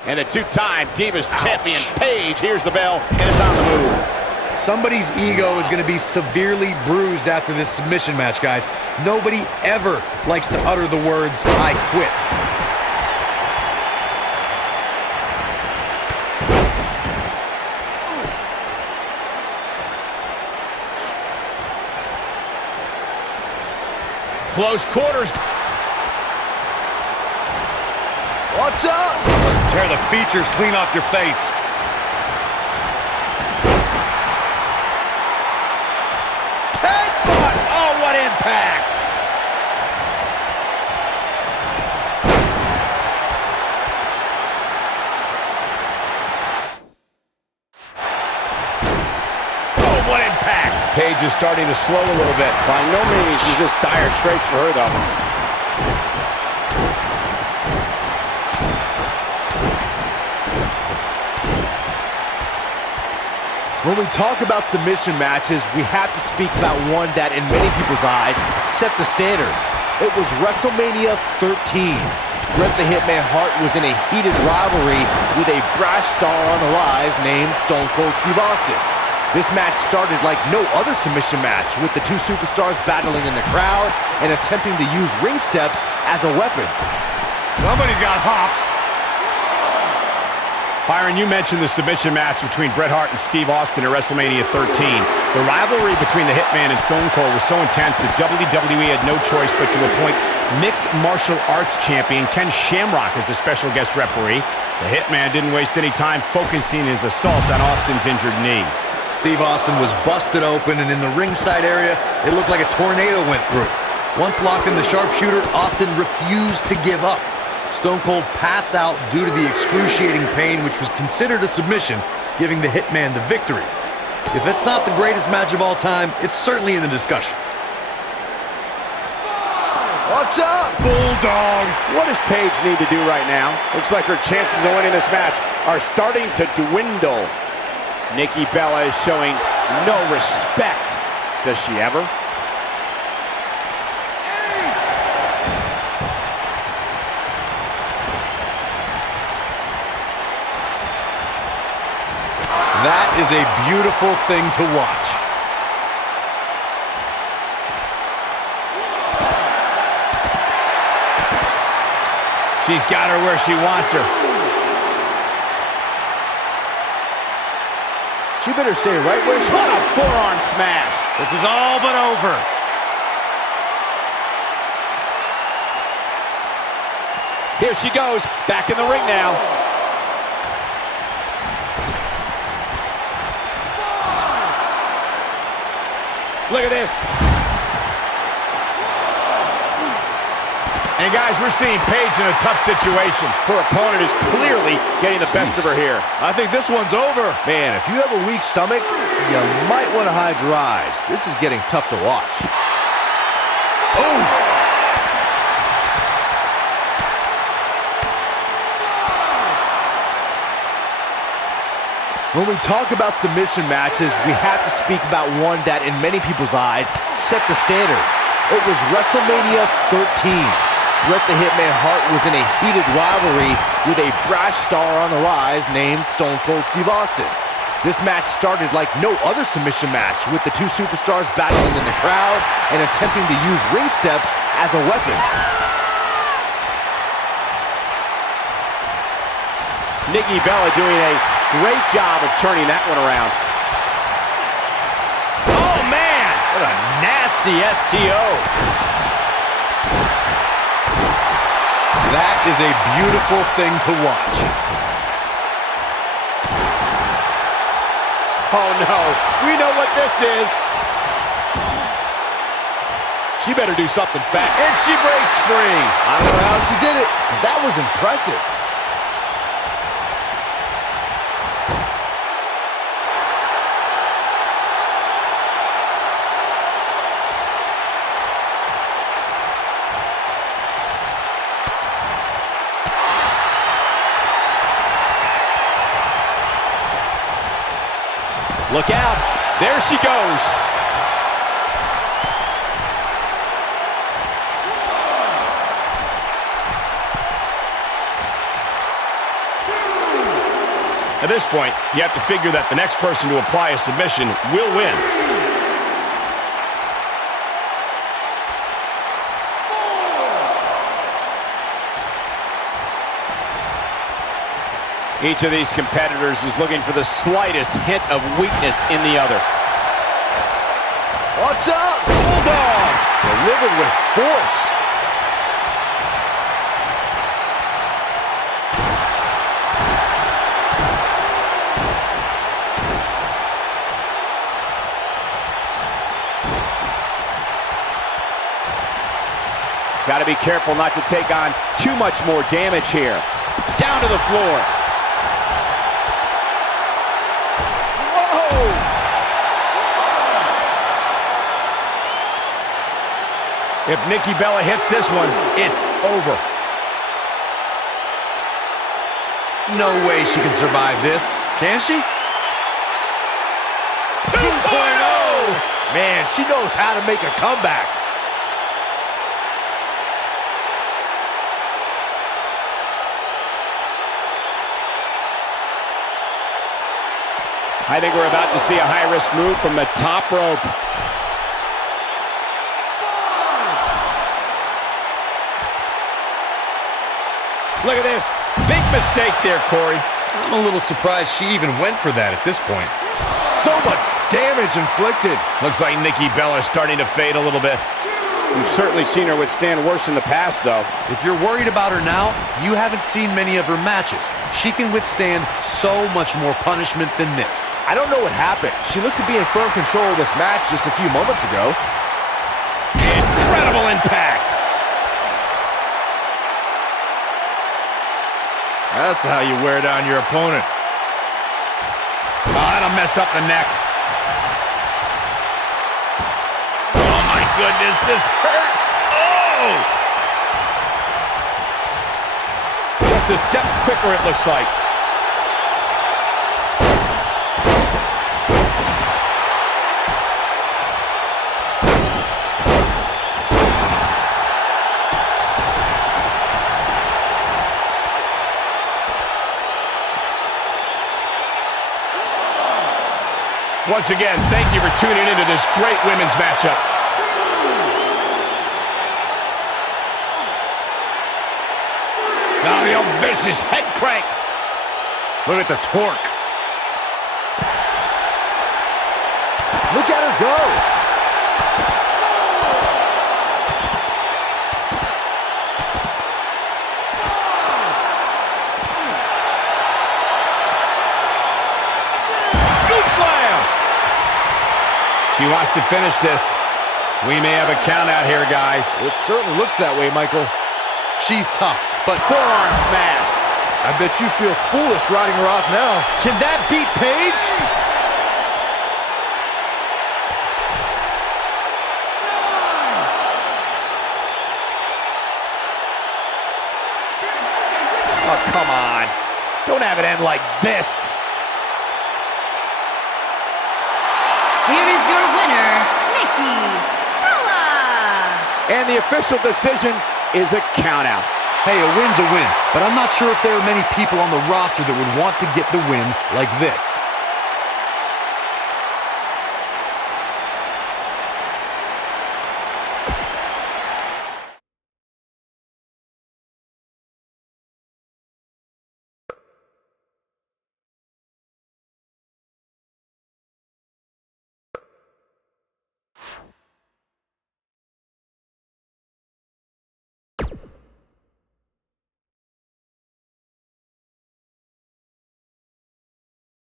And the two-time Divas champion, Paige, hears the bell and is on the move. Somebody's ego is going to be severely bruised after this submission match, guys. Nobody ever likes to utter the words, "I quit." Close quarters. Watch out! Tear the features clean off your face. Headbutt! Oh, what impact! Oh, what impact! Paige is starting to slow a little bit. By no means is this dire straits for her, though. When we talk about submission matches, we have to speak about one that, in many people's eyes, set the standard. It was WrestleMania 13. Bret the Hitman Hart was in a heated rivalry with a brash star on the rise named Stone Cold Steve Austin. This match started like no other submission match, with the two superstars battling in the crowd and attempting to use ring steps as a weapon. Somebody's got hops. Byron, you mentioned the submission match between Bret Hart and Steve Austin at WrestleMania 13. The rivalry between the Hitman and Stone Cold was so intense that WWE had no choice but to appoint mixed martial arts champion Ken Shamrock as the special guest referee. The Hitman didn't waste any time focusing his assault on Austin's injured knee. Steve Austin was busted open, and in the ringside area, it looked like a tornado went through. Once locked in the sharpshooter, Austin refused to give up. Stone Cold passed out due to the excruciating pain, which was considered a submission, giving the Hitman the victory. If it's not the greatest match of all time, it's certainly in the discussion. Watch out! Bulldog! What does Paige need to do right now? Looks like her chances of winning this match are starting to dwindle. Nikki Bella is showing no respect. Does she ever? That is a beautiful thing to watch. She's got her where she wants her. She better stay right where she... What a forearm smash! This is all but over. Here she goes, back in the ring now. Look at this. And guys, we're seeing Paige in a tough situation. Her opponent is clearly getting the best of her here. I think this one's over. Man, if you have a weak stomach, you might want to hide your eyes. This is getting tough to watch. Oh! When we talk about submission matches, we have to speak about one that, in many people's eyes, set the standard. It was WrestleMania 13. Bret the Hitman Hart was in a heated rivalry with a brash star on the rise named Stone Cold Steve Austin. This match started like no other submission match, with the two superstars battling in the crowd and attempting to use ring steps as a weapon. Nikki Bella doing a great job of turning that one around. Oh, man! What a nasty STO. That is a beautiful thing to watch. Oh, no. We know what this is. She better do something fast. And she breaks free. I don't know how she did it, but that was impressive. Look out. There she goes. At this point, you have to figure that the next person to apply a submission will win. Each of these competitors is looking for the slightest hint of weakness in the other. Watch out! Bulldog! Delivered with force. Got to be careful not to take on too much more damage here. Down to the floor. Whoa! If Nikki Bella hits this one, it's over. No way she can survive this. Can she? 2.0! Man, she knows how to make a comeback. I think we're about to see a high-risk move from the top rope. Look at this. Big mistake there, Corey. I'm a little surprised she even went for that at this point. So much damage inflicted. Looks like Nikki Bella is starting to fade a little bit. We've certainly seen her withstand worse in the past, though. If you're worried about her now, you haven't seen many of her matches. She can withstand so much more punishment than this. I don't know what happened. She looked to be in firm control of this match just a few moments ago. Incredible impact. That's how you wear down your opponent. Oh, that'll mess up the neck. Oh, my goodness, this hurts. Oh! Just a step quicker, it looks like. Once again, thank you for tuning into this great women's matchup. Now the old vicious head crank. Look at the torque. Look at her go. She wants to finish this. We may have a count out here, guys. It certainly looks that way, Michael. She's tough, but forearm smash. I bet you feel foolish riding her off now. Can that beat Paige? Oh, come on. Don't have it end like this. Here is your winner, Nikki Bella. And the official decision is a countout. hey, a win's a win, but I'm not sure if there are many people on the roster that would want to get the win like this.